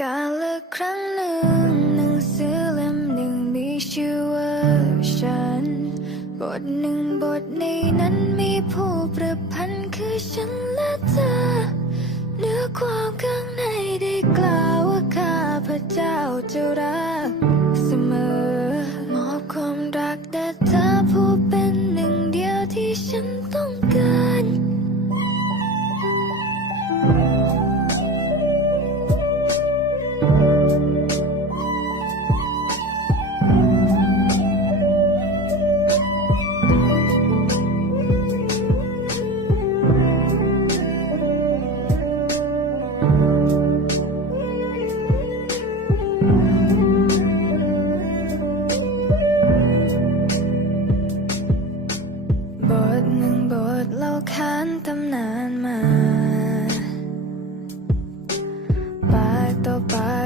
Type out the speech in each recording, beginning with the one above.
กาละครั้งหนึ่งหนังสือเล่มหนึ่งมีชื่อว่าฉัน บทหนึ่งบทในนั้น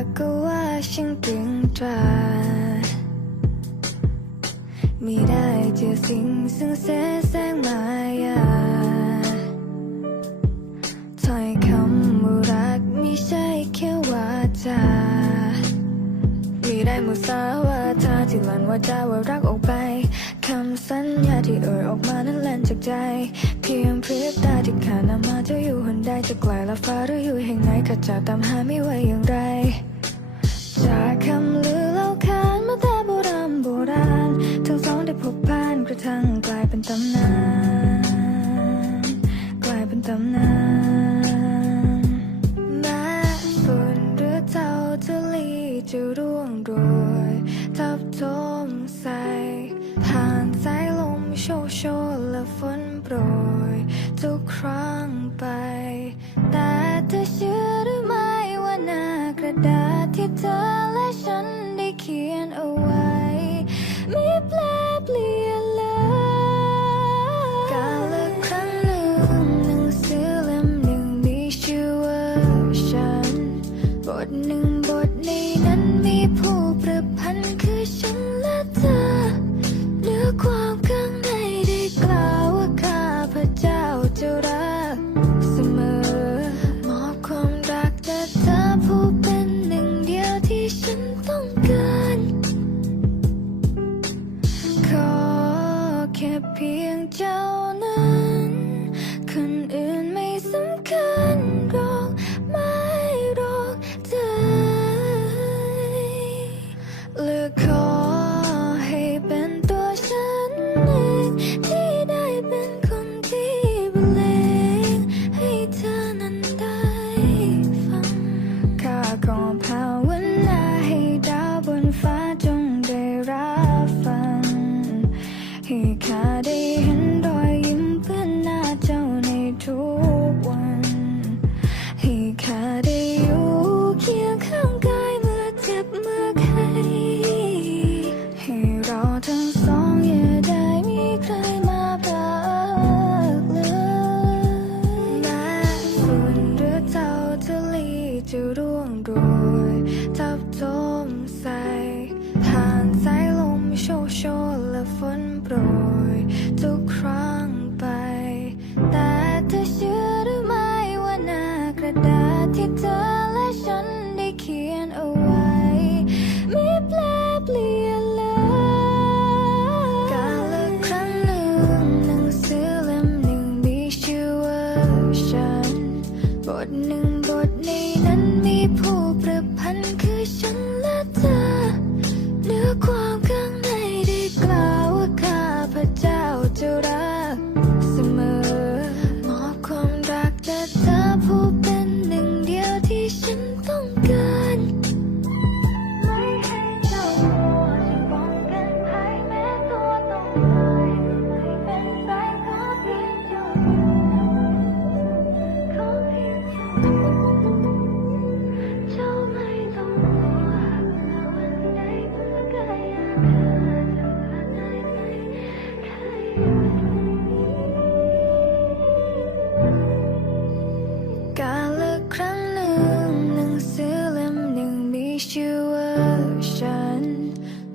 กก็ว่าช่างตรึงตรามีได้เจอสิ่งซึ่งเสแสงมายาถ้อยคำว่ารักไม่ใช่แค่วาจามีได้มุสาวาทาที่หลันว่าจาว่ารักออกไปคำสัญญาที่เอ่ยออกมานั้นแล่นจากใจ เพียงพริบตาที่ขานนำมาจะอยู่หนใดจะไกลละฟ้าหรืออยู่แห่งไหนข้าจะตามหาไม่ไหวอย่างไร จากคำลือเล่าขานมาแต่โบราณโบราณ ทั้งสองได้พบผ่านกระทั่งกลายเป็นตำนาน กลายเป็นตำนานแม้ฝนหรือเจ้าจะลีจะร่วงโรย ทในนั้นมีผู้ประพันธ์คือฉันและเธอเนื้อความข้างในได้กล่าวว่าข้าพเจ้าจะรักเสมอ มอบความรักแต่เธอผู้เป็นหนึ่งเดียวที่ฉันต้องการ ขอแค่เพียงเจ้า โปรยทุกครั้ง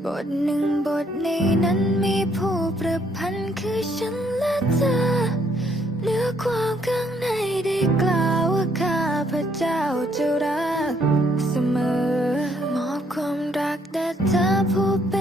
บทหนึ่งบทในนั้นมีผู้ประพันธ์คือฉันและเธอเนื้อความข้างในได้กล่าวว่าข้าพระเจ้าจะรักเสมอ มอบความรักแด่เธอผู้เป็น